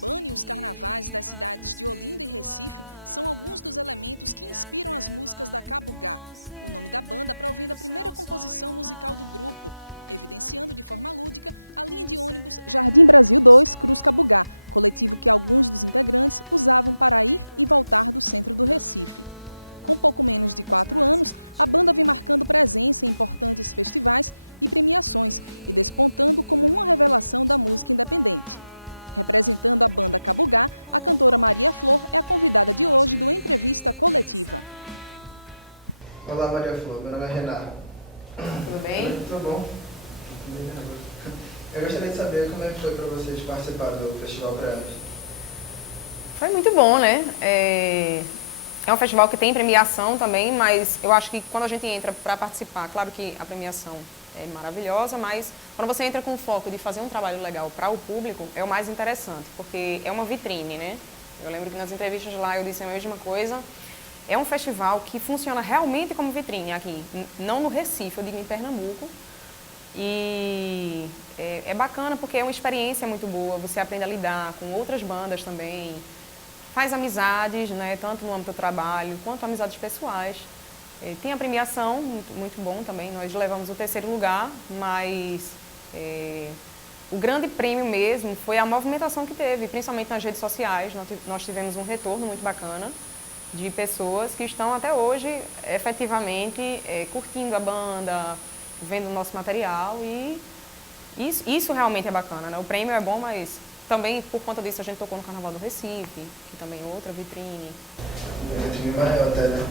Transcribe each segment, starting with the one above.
urbana e os carnavais das cidades de Olinda e Recife são alguns dos elementos que inspiram as músicas da Cabugá. O nome da banda provém da primeira composição musical do grupo, evidenciando de forma lúdica a linha de ônibus Jardim Brasil 2 Cruz Cabugá, coletivo que alguns dos integrantes usavam para ir e voltar do centro do Recife. Com pouco menos de 4 anos, a banda vem marcando presença em importantes festivais e premiações e despontando como uma revelação da música independente. Representando a banda Cabugá, a cantora Maria Flor é a convidada de hoje do Entrevista Coletiva. Olá, Maria Flor. Meu nome é Renato. Tudo bem? Tudo bom? Eu gostaria de saber como é que foi para vocês participar do Festival Preamp. Foi muito bom, né? É um festival que tem premiação também, mas eu acho que quando a gente entra para participar, claro que a premiação é maravilhosa, mas quando você entra com o foco de fazer um trabalho legal para o público, é o mais interessante, porque é uma vitrine, né? Eu lembro que nas entrevistas lá eu disse a mesma coisa. É um festival que funciona realmente como vitrine aqui, não no Recife, eu digo em Pernambuco. E é bacana porque é uma experiência muito boa, você aprende a lidar com outras bandas também, faz amizades, né, tanto no âmbito do trabalho quanto amizades pessoais. Tem a premiação, muito bom também, nós levamos o 3º lugar, mas o grande prêmio mesmo foi a movimentação que teve, principalmente nas redes sociais. Nós tivemos um retorno muito bacana de pessoas que estão até hoje efetivamente curtindo a banda, vendo o nosso material, e isso realmente é bacana, né? O prêmio é bom, mas também por conta disso a gente tocou no Carnaval do Recife, que também é outra vitrine. Vitrine maior até, né?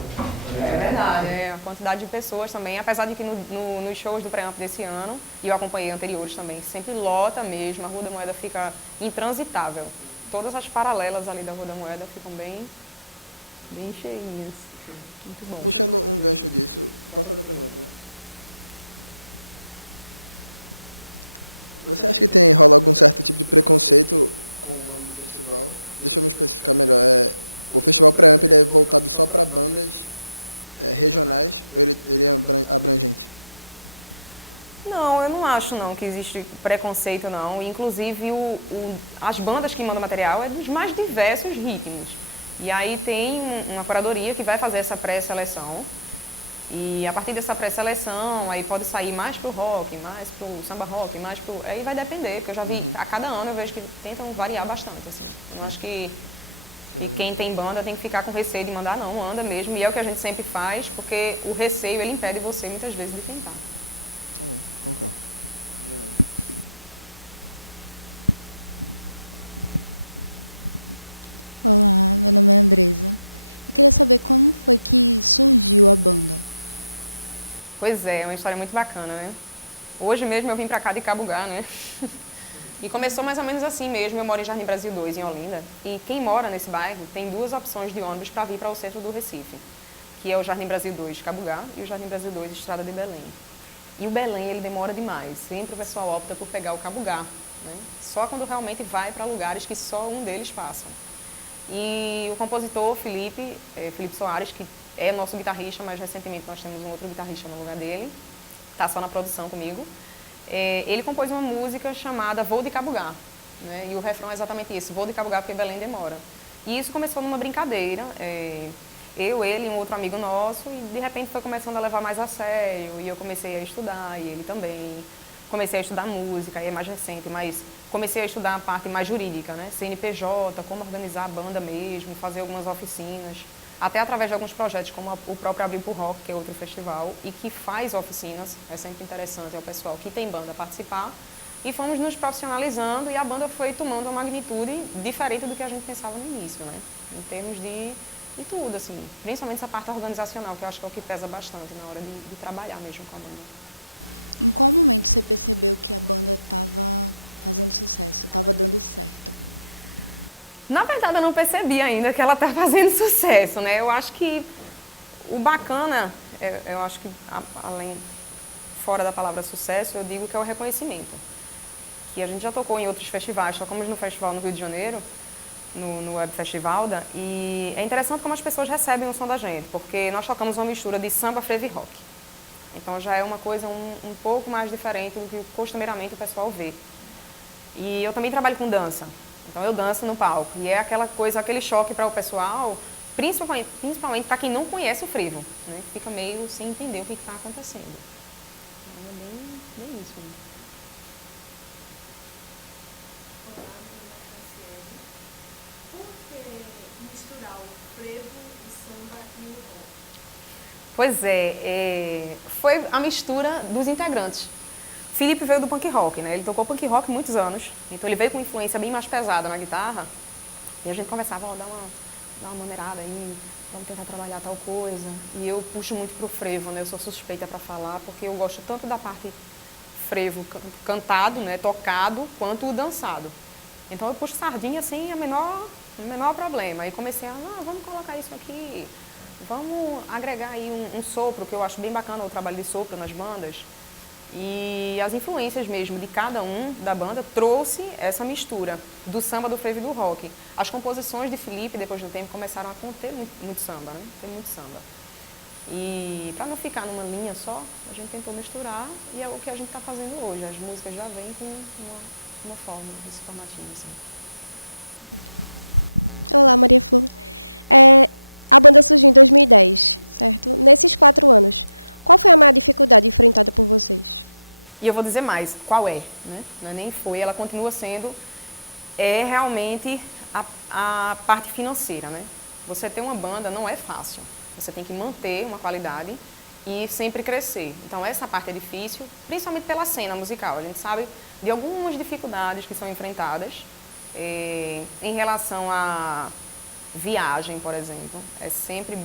É verdade, a quantidade de pessoas também, apesar de que nos shows do Preamp desse ano, e eu acompanhei anteriores também, sempre lota mesmo, a Rua da Moeda fica intransitável. Todas as paralelas ali da Rua da Moeda ficam bem cheinhas. Muito bom. Puxando um gancho disso, posso fazer a pergunta, né? Você acha que rola algum certo tipo de preconceito com o nome do festival? Deixa eu me especificar melhor. O Festival Preamp ele é voltado só para bandas regionais ou ele é abrangente? Não, eu não acho não que existe preconceito não. Inclusive as bandas que mandam material é dos mais diversos ritmos. E aí tem uma curadoria que vai fazer essa pré-seleção. E a partir dessa pré-seleção, aí pode sair mais pro rock, mais pro samba rock, mais pro... Aí vai depender, porque eu já vi, a cada ano eu vejo que tentam variar bastante, assim. Eu acho que quem tem banda tem que ficar com receio de mandar, não, anda mesmo. E é o que a gente sempre faz, porque o receio, ele impede você, muitas vezes, de tentar. Tá bom, concordo. Obrigado. Olá, meu nome é Andresa. Eu queria saber como foi que surgiu a banda. Pois é uma história muito bacana, né? Hoje mesmo eu vim pra cá de Cabugá, né? E começou mais ou menos assim mesmo. Eu moro em Jardim Brasil 2, em Olinda. E quem mora nesse bairro tem 2 opções de ônibus para vir para o centro do Recife, que é o Jardim Brasil 2 Cabugá e o Jardim Brasil 2 Estrada de Belém. E o Belém, ele demora demais. Sempre o pessoal opta por pegar o Cabugá, né? Só quando realmente vai para lugares que só um deles passa. E o compositor Felipe Soares, que é nosso guitarrista, mas recentemente nós temos um outro guitarrista no lugar dele, está só na produção comigo, ele compôs uma música chamada Vou de Cabugá, né? E o refrão é exatamente isso, Vou de Cabugá porque Belém demora. E isso começou numa brincadeira, eu, ele e um outro amigo nosso, e de repente foi começando a levar mais a sério, e eu comecei a estudar, e ele também. Comecei a estudar música, aí é mais recente, mas comecei a estudar a parte mais jurídica, né? CNPJ, como organizar a banda mesmo, fazer algumas oficinas, até através de alguns projetos, como o próprio Abril pro Rock, que é outro festival, e que faz oficinas, é sempre interessante, é o pessoal que tem banda participar, e fomos nos profissionalizando, e a banda foi tomando uma magnitude diferente do que a gente pensava no início, né? Em termos de tudo, assim, principalmente essa parte organizacional, que eu acho que é o que pesa bastante na hora de trabalhar mesmo com a banda. Em qual momento você percebeu que a banda estava fazendo sucesso, estava dando certo? Na verdade, eu não percebi ainda que ela está fazendo sucesso, né? Eu acho que o bacana, eu acho que além, fora da palavra sucesso, eu digo que é o reconhecimento. Que a gente já tocou em outros festivais, tocamos no festival no Rio de Janeiro, no Web Festivalda, e é interessante como as pessoas recebem o som da gente, porque nós tocamos uma mistura de samba, frevo e rock. Então já é uma coisa um pouco mais diferente do que costumeiramente o pessoal vê. E eu também trabalho com dança. Então eu danço no palco. E é aquela coisa, aquele choque para o pessoal, principalmente para quem não conhece o frevo, né? Fica meio sem entender o que está acontecendo. Então, é bem isso. Né? Por que misturar o frevo, o samba e o rock? Pois é, foi a mistura dos integrantes. Felipe veio do punk rock, né? Ele tocou punk rock muitos anos, então ele veio com influência bem mais pesada na guitarra, e a gente conversava, dar uma maneirada aí, vamos tentar trabalhar tal coisa. E eu puxo muito pro frevo, né? Eu sou suspeita para falar, porque eu gosto tanto da parte frevo cantado, né? Tocado, quanto o dançado. Então eu puxo sardinha sem o menor problema. Aí comecei vamos colocar isso aqui, vamos agregar aí um sopro, que eu acho bem bacana o trabalho de sopro nas bandas. E as influências mesmo de cada um da banda trouxe essa mistura do samba, do frevo e do rock. As composições de Felipe, depois do tempo, começaram a conter muito samba, né? Tem muito samba. E para não ficar numa linha só, a gente tentou misturar e é o que a gente está fazendo hoje. As músicas já vêm com uma forma, esse formatinho assim. Olá, Maria Flor. A banda surgiu em 2010, certo? Nesses 4 anos, qual foi a maior dificuldade enfrentada por vocês? E eu vou dizer mais, qual é? Né? Não é nem foi, ela continua sendo, realmente a parte financeira. Né? Você ter uma banda não é fácil, você tem que manter uma qualidade e sempre crescer. Então essa parte é difícil, principalmente pela cena musical. A gente sabe de algumas dificuldades que são enfrentadas em relação à viagem, por exemplo. É sempre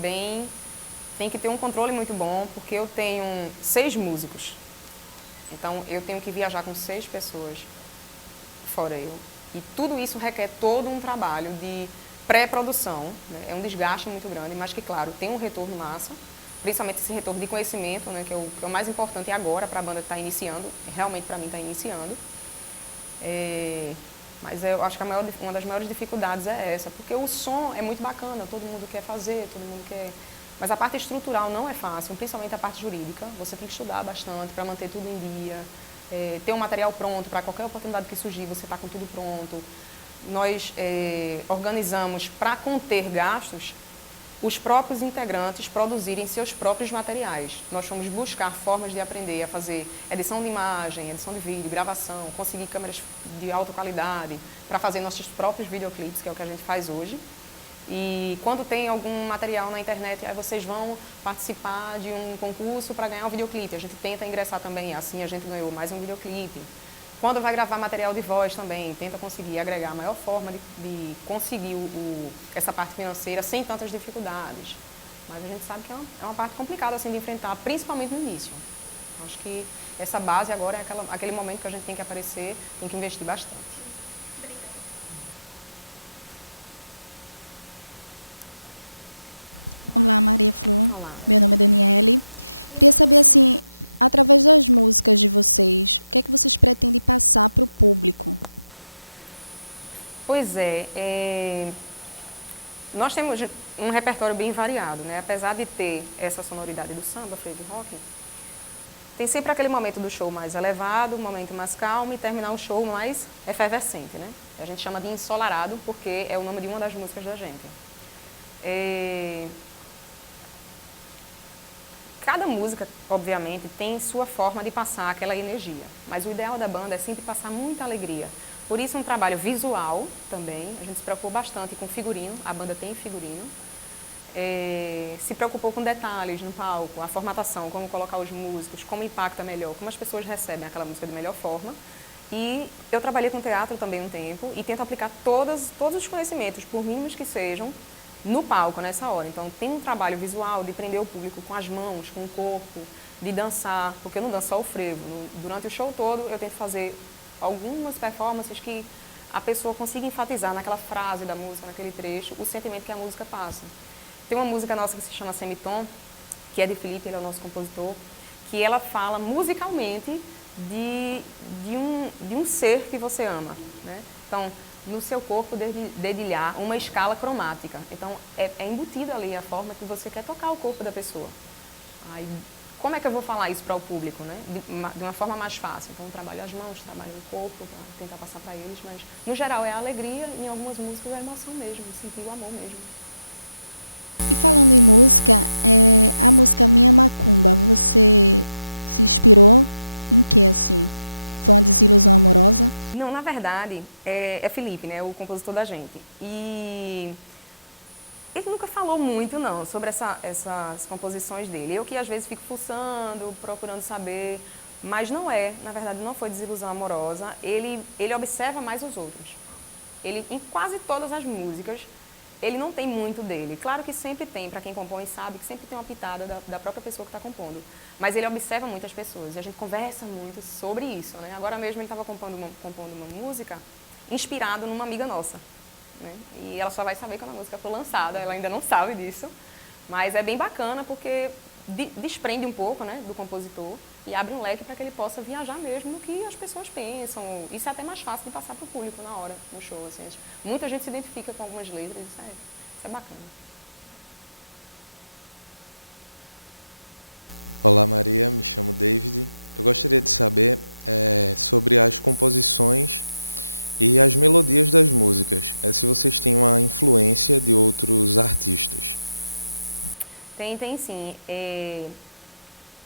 tem que ter um controle muito bom, porque eu tenho 6 músicos. Então, eu tenho que viajar com 6 pessoas, fora eu. E tudo isso requer todo um trabalho de pré-produção. Né? É um desgaste muito grande, mas que, claro, tem um retorno massa. Principalmente esse retorno de conhecimento, né? que é o mais importante agora para a banda que está iniciando. Realmente, para mim, está iniciando. Mas eu acho que uma das maiores dificuldades é essa. Porque o som é muito bacana, todo mundo quer fazer, todo mundo quer... Mas a parte estrutural não é fácil, principalmente a parte jurídica. Você tem que estudar bastante para manter tudo em dia, ter um material pronto para qualquer oportunidade que surgir, você está com tudo pronto. Nós organizamos para conter gastos os próprios integrantes produzirem seus próprios materiais. Nós fomos buscar formas de aprender a fazer edição de imagem, edição de vídeo, gravação, conseguir câmeras de alta qualidade para fazer nossos próprios videoclipes, que é o que a gente faz hoje. E quando tem algum material na internet, aí vocês vão participar de um concurso para ganhar um videoclipe. A gente tenta ingressar também, assim a gente ganhou mais um videoclipe. Quando vai gravar material de voz também, tenta conseguir agregar a maior forma de conseguir essa parte financeira sem tantas dificuldades. Mas a gente sabe que é uma parte complicada assim, de enfrentar, principalmente no início. Acho que essa base agora é aquele momento que a gente tem que aparecer, tem que investir bastante. Olá, Maria Flor. Olá. Meu nome é Daniele. Queria saber, assim, através das músicas de vocês, o que é que vocês pretendem passar para o público? Pois nós temos um repertório bem variado, né? Apesar de ter essa sonoridade do samba, frevo e rock, tem sempre aquele momento do show mais elevado, um momento mais calmo e terminar o show mais efervescente, né? A gente chama de ensolarado porque é o nome de uma das músicas da gente. Cada música, obviamente, tem sua forma de passar aquela energia, mas o ideal da banda é sempre passar muita alegria. Por isso, um trabalho visual também, a gente se preocupou bastante com figurino, a banda tem figurino, se preocupou com detalhes no palco, a formatação, como colocar os músicos, como impacta melhor, como as pessoas recebem aquela música de melhor forma. E eu trabalhei com teatro também um tempo e tento aplicar todos os conhecimentos, por mínimos que sejam, no palco, nessa hora. Então, tem um trabalho visual de prender o público com as mãos, com o corpo, de dançar, porque eu não danço só o frevo. Durante o show todo, eu tento fazer algumas performances que a pessoa consiga enfatizar naquela frase da música, naquele trecho, o sentimento que a música passa. Tem uma música nossa que se chama Semitom, que é de Felipe, ele é o nosso compositor, que ela fala musicalmente de um ser que você ama, né? Então, no seu corpo dedilhar uma escala cromática. Então, é embutido ali a forma que você quer tocar o corpo da pessoa. Aí, como é que eu vou falar isso para o público, né? De uma forma mais fácil. Então, eu trabalho as mãos, trabalho o corpo para tentar passar para eles, mas no geral é a alegria e em algumas músicas é a emoção mesmo, sentir o amor mesmo. E falando em música, a música Minha Macumba, você se inspirou em que, assim? Foi uma desilusão amorosa? Não, na verdade, é Felipe, né, o compositor da gente. E ele nunca falou muito, não, sobre essas composições dele. Eu que às vezes fico fuçando, procurando saber, mas não na verdade não foi desilusão amorosa. Ele observa mais os outros. Ele, em quase todas as músicas, ele não tem muito dele. Claro que sempre tem, para quem compõe sabe que sempre tem uma pitada da própria pessoa que está compondo. Mas ele observa muitas pessoas e a gente conversa muito sobre isso, né? Agora mesmo ele estava compondo uma música inspirado numa amiga nossa, né? E ela só vai saber quando a música for lançada, ela ainda não sabe disso. Mas é bem bacana porque desprende um pouco, né, do compositor e abre um leque para que ele possa viajar mesmo no que as pessoas pensam. Isso é até mais fácil de passar para o público na hora, no show. Assim. Muita gente se identifica com algumas letras, isso é bacana. Olá Maria, me chamo David. Eu gostaria de saber sobre as composições e as melodias das músicas. Se vocês têm uma influência de outros artistas. Tem sim.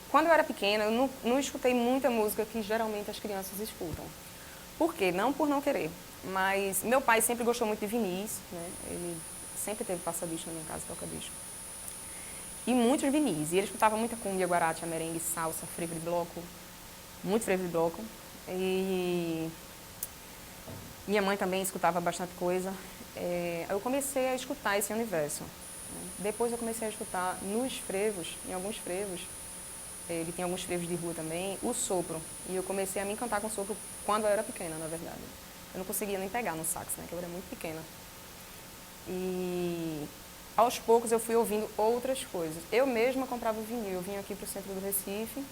Quando eu era pequena, eu não escutei muita música que geralmente as crianças escutam. Por quê? Não por não querer, mas meu pai sempre gostou muito de vinis, né? Ele sempre teve passa-disco na minha casa, toca-disco. E muitos vinis. E ele escutava muita cumbia, guaracha, merengue, salsa, frevo de bloco, muito frevo de bloco. E minha mãe também escutava bastante coisa. Eu comecei a escutar esse universo. Depois eu comecei a escutar nos frevos, em alguns frevos, ele tem alguns frevos de rua também, o sopro. E eu comecei a me encantar com o sopro quando eu era pequena, na verdade. Eu não conseguia nem pegar no sax, né, que eu era muito pequena. E aos poucos eu fui ouvindo outras coisas. Eu mesma comprava o vinil, eu vinha aqui para o centro do Recife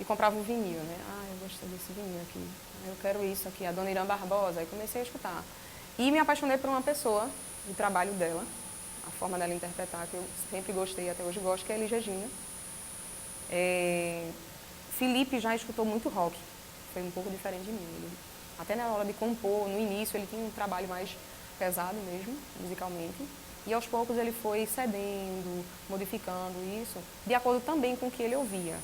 e comprava um vinil, né? Eu gostei desse vinil aqui, eu quero isso aqui, a Dona Irã Barbosa. Aí comecei a escutar. E me apaixonei por uma pessoa, o trabalho dela, a forma dela interpretar, que eu sempre gostei, até hoje gosto, que é a Elis Regina. Felipe já escutou muito rock, foi um pouco diferente de mim. Até na hora de compor, no início, ele tinha um trabalho mais pesado mesmo, musicalmente. E aos poucos ele foi cedendo, modificando isso, de acordo também com o que ele ouvia.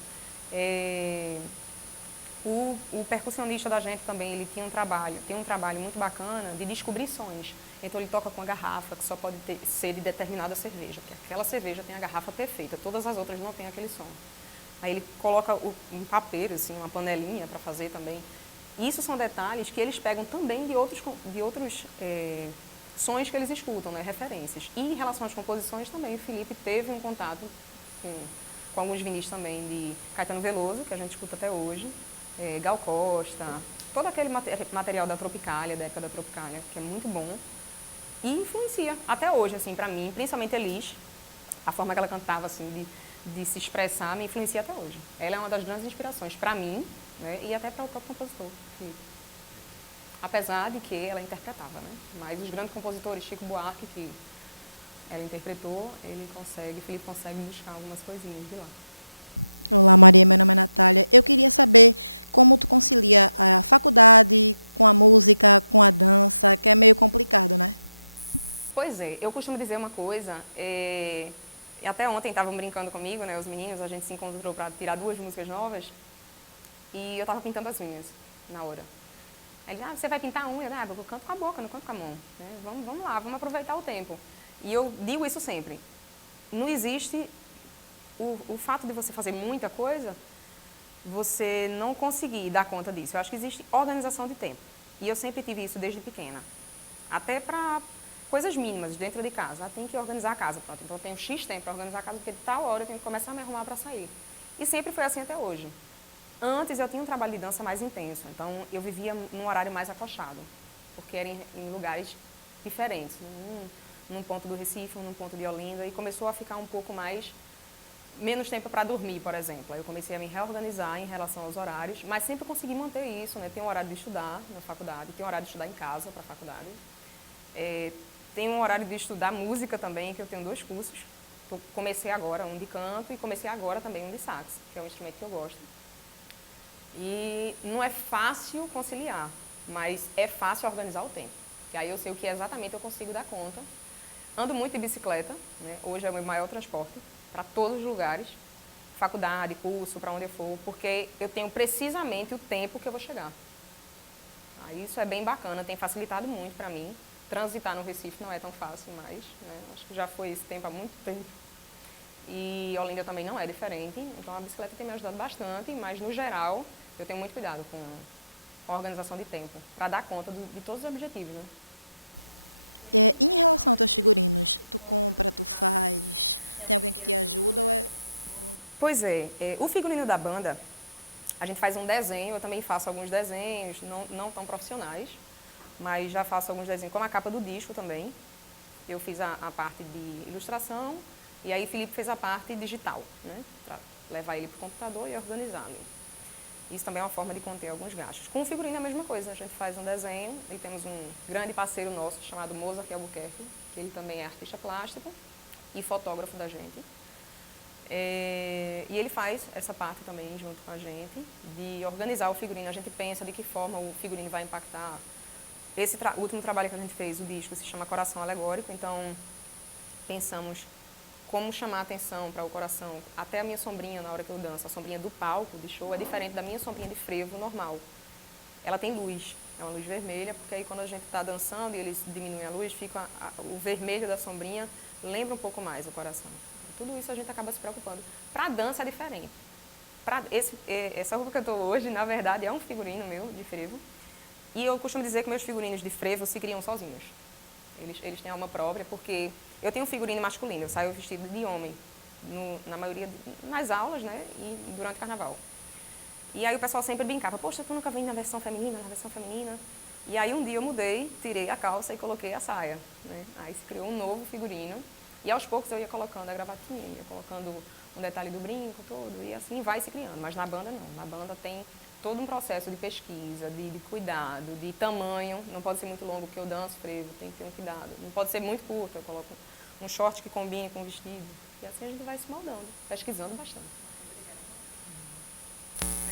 O percussionista da gente também, ele tem um trabalho muito bacana de descobrir sons. Então ele toca com a garrafa, que só pode ser de determinada cerveja, porque aquela cerveja tem a garrafa perfeita, todas as outras não têm aquele som. Aí ele coloca um papeiro, assim, uma panelinha para fazer também. Isso são detalhes que eles pegam também de outros sons que eles escutam, né, referências. E em relação às composições também, o Felipe teve um contato com alguns vinis também de Caetano Veloso, que a gente escuta até hoje, Gal Costa, todo aquele material da Tropicália, da época da Tropicália, que é muito bom. E influencia até hoje, assim, para mim, principalmente Elis, a forma que ela cantava, assim, de se expressar, me influencia até hoje. Ela é uma das grandes inspirações para mim, né, e até para o próprio compositor, Felipe. Apesar de que ela interpretava, né? Mas os grandes compositores, Chico Buarque, que ela interpretou, Felipe consegue buscar algumas coisinhas de lá. Olá Maria, meu nome é Natália. Eu queria saber como tu concilia a faculdade com a música, com a dança, que é meio complicado, né? Pois é, eu costumo dizer uma coisa, até ontem estavam brincando comigo, né, os meninos, a gente se encontrou para tirar 2 músicas novas e eu estava pintando as unhas na hora. Aí ele, você vai pintar a unha? Eu canto com a boca, não canto com a mão. Né? Vamos lá, vamos aproveitar o tempo. E eu digo isso sempre. Não existe o fato de você fazer muita coisa, você não conseguir dar conta disso. Eu acho que existe organização de tempo. E eu sempre tive isso desde pequena. Até para coisas mínimas dentro de casa. Tem que organizar a casa. Pronto. Então eu tenho X tempo para organizar a casa, porque de tal hora eu tenho que começar a me arrumar para sair. E sempre foi assim até hoje. Antes eu tinha um trabalho de dança mais intenso, então eu vivia num horário mais acochado, porque era em lugares diferentes, num ponto do Recife, num ponto de Olinda, e começou a ficar um pouco menos tempo para dormir, por exemplo. Aí eu comecei a me reorganizar em relação aos horários, mas sempre consegui manter isso, né? Tem um horário de estudar na faculdade, tem um horário de estudar em casa para a faculdade, tem um horário de estudar música também, que eu tenho 2 cursos, comecei agora um de canto e comecei agora também um de sax, que é um instrumento que eu gosto. E não é fácil conciliar, mas é fácil organizar o tempo. Que aí eu sei o que exatamente eu consigo dar conta. Ando muito de bicicleta, né? Hoje é o meu maior transporte para todos os lugares, faculdade, curso, para onde eu for, porque eu tenho precisamente o tempo que eu vou chegar. Aí isso é bem bacana, tem facilitado muito para mim. Transitar no Recife não é tão fácil mais, né? Acho que já foi esse tempo há muito tempo. E Olinda também não é diferente, então a bicicleta tem me ajudado bastante, mas no geral eu tenho muito cuidado com a organização de tempo, para dar conta de todos os objetivos, né? Em relação aos teus figurinos, tu compra, tu faz, tem alguém que te ajuda ou é... Pois é, o figurino da banda, a gente faz um desenho, eu também faço alguns desenhos, não tão profissionais, mas já faço alguns desenhos, como a capa do disco também. Eu fiz a parte de ilustração e aí Felipe fez a parte digital, né, para levar ele para o computador e organizar ali. Isso também é uma forma de conter alguns gastos. Com o figurino é a mesma coisa, a gente faz um desenho e temos um grande parceiro nosso chamado Mozart Albuquerque, que ele também é artista plástico e fotógrafo da gente. E ele faz essa parte também junto com a gente, de organizar o figurino. A gente pensa de que forma o figurino vai impactar. Esse último trabalho que a gente fez, o disco, se chama Coração Alegórico, então pensamos como chamar a atenção para o coração. Até a minha sombrinha, na hora que eu danço, a sombrinha do palco, de show, é diferente da minha sombrinha de frevo normal. Ela tem luz, é uma luz vermelha, porque aí quando a gente está dançando e eles diminuem a luz, fica o vermelho da sombrinha lembra um pouco mais o coração. Tudo isso a gente acaba se preocupando. Para a dança é diferente. Essa roupa que eu estou hoje, na verdade, é um figurino meu de frevo. E eu costumo dizer que meus figurinos de frevo se criam sozinhos. Eles têm alma própria, porque eu tenho um figurino masculino, eu saio vestido de homem, na maioria, nas aulas, né, e durante o carnaval. E aí o pessoal sempre brincava, poxa, tu nunca vem na versão feminina, na versão feminina. E aí um dia eu mudei, tirei a calça e coloquei a saia, né? Aí se criou um novo figurino, e aos poucos eu ia colocando a gravatinha, ia colocando um detalhe do brinco todo, e assim vai se criando. Mas na banda não, na banda tem todo um processo de pesquisa, de cuidado, de tamanho. Não pode ser muito longo, porque eu danço frevo, tem que ter um cuidado. Não pode ser muito curto, eu coloco um short que combine com o vestido. E assim a gente vai se moldando, pesquisando bastante.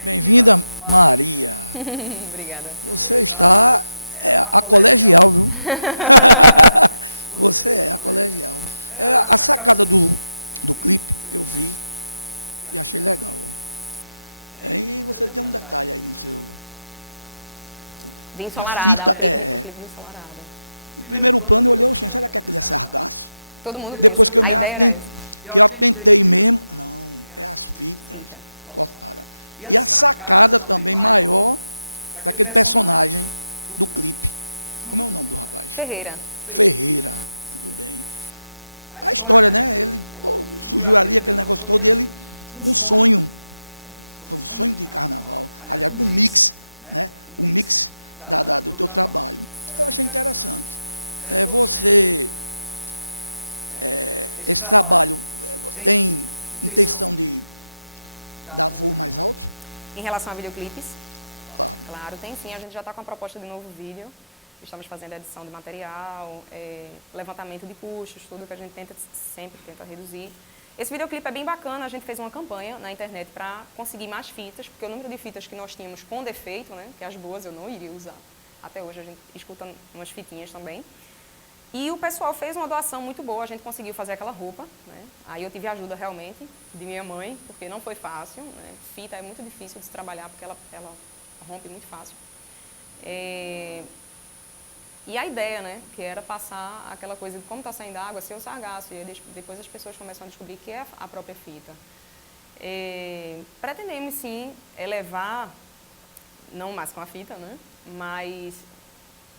Bem-vinda, Maria. Obrigada. Você está a colegial, viu? Você é a colegial. A sacada do clipe eu vi e achei legal. E você tem um detalhe aí no seu... De ensolarada. Fita, em primeiro plano eu olhei, oxente, será que aquilo é sargaço? Todo mundo Depois que eu que eu atentei mesmo, não, é as fitas cortadas. E a sacada também maior daquele personagem do clipe. Como é o nome do rapaz? Ferreira, muito bem. A história, né? Ele surgiu ali aquele negócio todo e ele, um sonho de carnaval, aliás, um mix, né? O mix do teu trabalho. Eu achei interessante. Esse trabalho tem intenção de dar voo mais alto? Em relação a videoclipes? Claro. Claro, tem sim. A gente já está com a proposta de novo vídeo. Estamos fazendo edição de material, levantamento de custos, tudo que a gente sempre tenta reduzir. Esse videoclipe é bem bacana, a gente fez uma campanha na internet para conseguir mais fitas, porque o número de fitas que nós tínhamos com defeito, né, que as boas eu não iria usar. Até hoje a gente escuta umas fitinhas também. E o pessoal fez uma doação muito boa, a gente conseguiu fazer aquela roupa, né? Aí eu tive ajuda realmente de minha mãe, porque não foi fácil, né? Fita é muito difícil de se trabalhar, porque ela rompe muito fácil. E a ideia, né, que era passar aquela coisa de como está saindo água, ser o sargaço, e depois as pessoas começam a descobrir que é a própria fita. Pretendemos, sim, elevar, não mais com a fita, né, mas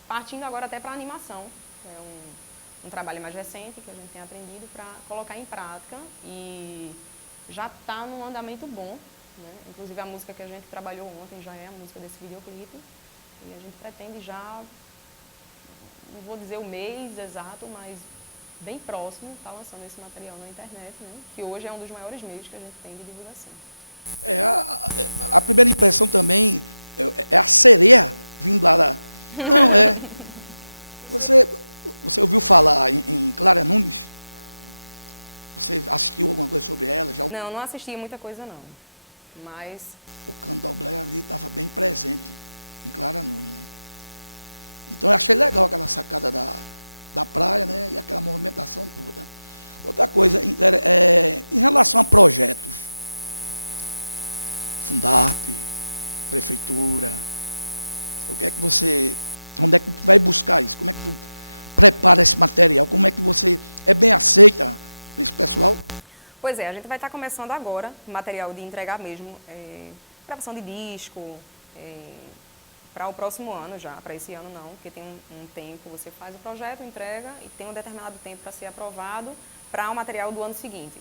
partindo agora até para a animação. É um trabalho mais recente que a gente tem aprendido para colocar em prática e já está num andamento bom, né? Inclusive a música que a gente trabalhou ontem já é a música desse videoclipe e a gente pretende já, não vou dizer o mês exato, mas bem próximo, está lançando esse material na internet, né? Que hoje é um dos maiores meios que a gente tem de divulgação. A primeira impressão também é a sereia vindo lá da... Não, Você ouviu falar em Clara Nunes? Você assistiu alguma coisa sobre ela? Já Não, não assistia muita coisa, não. Mas o candomblé ali estava bem presente em Clara Nunes, né? Então eu achei legal aquela sacada da praia, né? E aquela movimentação toda. Outra coisa, em relação a projetos, Fundarp, Prefeitura, o que é que você, onde é que vai buscar isso? Como é que tu prepara esse material? Como é que você é bem aceita por esse pessoal? Pois é, a gente vai estar começando agora, material de entregar mesmo, gravação de disco, para o próximo ano já, para esse ano não, porque tem um tempo, você faz o projeto, entrega e tem um determinado tempo para ser aprovado para o material do ano seguinte.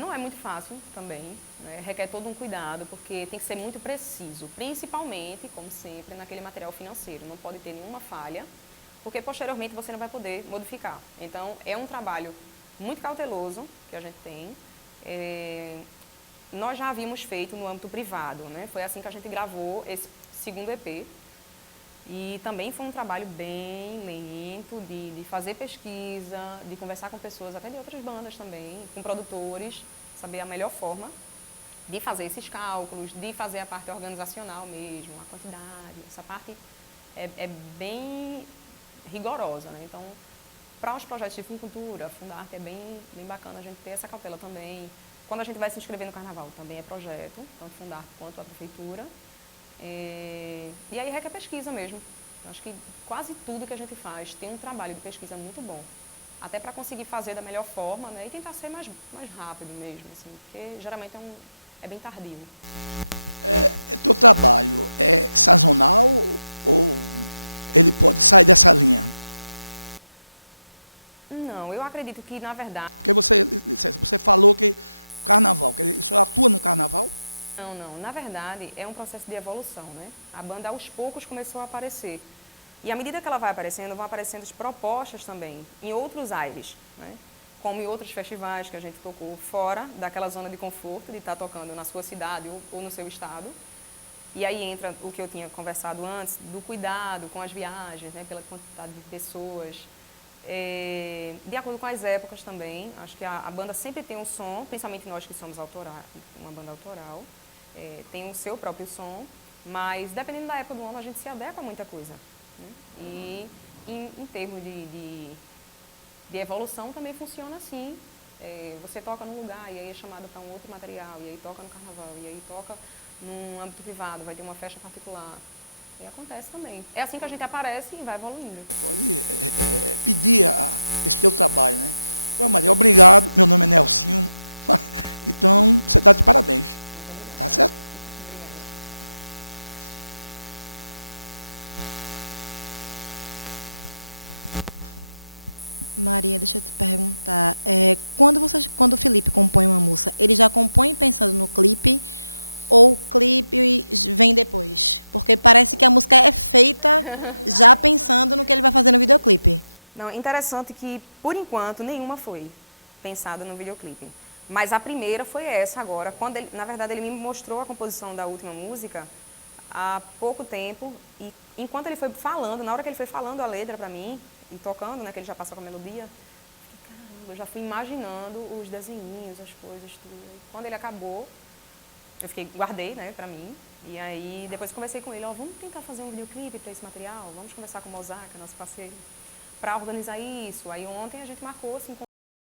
Não é muito fácil também, né? Requer todo um cuidado, porque tem que ser muito preciso, principalmente, como sempre, naquele material financeiro, não pode ter nenhuma falha, porque posteriormente você não vai poder modificar. Então, é um trabalho muito cauteloso que a gente tem. Nós já havíamos feito no âmbito privado, né? Foi assim que a gente gravou esse segundo EP. E também foi um trabalho bem lento de fazer pesquisa, de conversar com pessoas, até de outras bandas também, com produtores, saber a melhor forma de fazer esses cálculos, de fazer a parte organizacional mesmo, a quantidade. Essa parte é bem rigorosa, né? Então, para os projetos de Funcultura, Fundarp é bem bacana a gente ter essa cautela também. Quando a gente vai se inscrever no carnaval, também é projeto, tanto Fundarp quanto a Prefeitura. E aí requer pesquisa mesmo. Acho que quase tudo que a gente faz tem um trabalho de pesquisa muito bom. Até para conseguir fazer da melhor forma, né? E tentar ser mais rápido mesmo, assim, porque geralmente é bem tardio. Teu trabalho é sazonal ou ele pode sair dessa linha? Não, eu acredito que, na verdade... Porque você falou que o carnaval, que isso atua no carnaval? Não. Na verdade, é um processo de evolução, né? A banda, aos poucos, começou a aparecer. E à medida que ela vai aparecendo, vão aparecendo as propostas também, em outros aires, né? Como em outros festivais que a gente tocou fora daquela zona de conforto, de estar tocando na sua cidade ou no seu estado. E aí entra o que eu tinha conversado antes, do cuidado com as viagens, né? Pela quantidade de pessoas. De acordo com as épocas também, acho que a banda sempre tem um som, principalmente nós que somos uma banda autoral, tem o seu próprio som, mas dependendo da época do ano a gente se adequa a muita coisa, né? E em termos de evolução também funciona assim. Você toca num lugar e aí é chamado para um outro material, e aí toca no carnaval, e aí toca num âmbito privado, vai ter uma festa particular. E acontece também. É assim que a gente aparece e vai evoluindo. Pode pedir esse teu trabalho, né? Ué, Maria, obrigado. Meu nome é Nelsinho. Então, você está de parabéns. Tá certo? Maria, deixa eu te perguntar. Quando o Felipe compõe uma música, ele já compõe pensando no clipe ou o clipe vem depois? Porque parece que a música é feita já pensando no que ele vai fazer no videoclipe. Não, interessante que, por enquanto, nenhuma foi pensada no videoclipe. Mas a primeira foi essa agora. Quando na verdade, ele me mostrou a composição da última música há pouco tempo. E enquanto ele foi falando, na hora que ele foi falando a letra para mim, e tocando, né, que ele já passou com a melodia, fiquei, caramba, eu já fui imaginando os desenhinhos, as coisas, tudo. E quando ele acabou, eu guardei, né, pra mim, e aí depois conversei com ele, vamos tentar fazer um videoclipe para esse material, vamos conversar com o Mozart, que é nosso parceiro, para organizar isso. Aí ontem a gente marcou, assim,